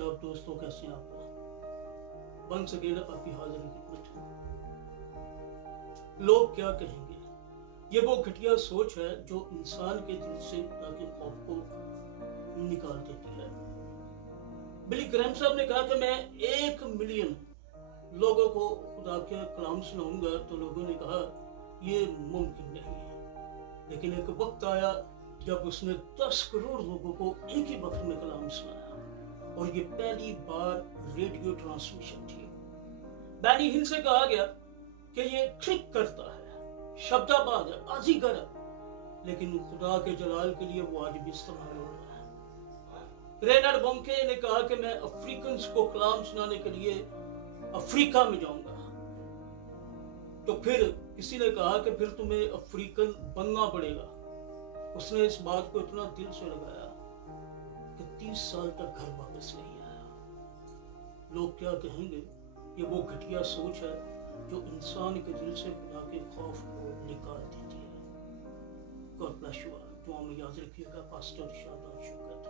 आदाब दोस्तों, कैसे हैं आप? वंस अगेन आपकी हाजिर खिदमत है। लोग क्या कहेंगे, ये वो घटिया सोच है जो इंसान के दिल से खुदा के खौफ को निकाल देती है। बिली ग्रैहम साहब ने कहा कि मैं 1 मिलियन लोगों को खुदा के कलाम सुनाऊंगा, तो लोगों ने कहा ये मुमकिन नहीं है। लेकिन एक वक्त आया जब उसने 10 करोड़ लोगों को एक ही वक्त में कलाम सुनाया, और ये पहली बार रेडियो ट्रांसमिशन थी। बैनी हिल से कहा गया कि ये ट्रिक करता है, शब्दाबाज है, बाजीगर है, लेकिन खुदा के जलाल के लिए वो आज भी इस्तेमाल हो रहा है। रेनर बोंके ने कहा कि मैं अफ्रीकन्स को कलाम सुनाने के लिए अफ्रीका में जाऊंगा। तो फिर किसी ने कहा कि फिर तुम्हें अफ्रीकन बनना पड़ेगा। उसने इस बात को इतना दिल से लगाया कि 30 साल तक घर वापस नहीं आया। लोग क्या कहेंगे, ये वो घटिया सोच है जो इंसान के दिल से खुदा के खौफ को निकाल देती है। God bless you all. दुआ में याद रखिएगा। पास्टर शादाब शौकत।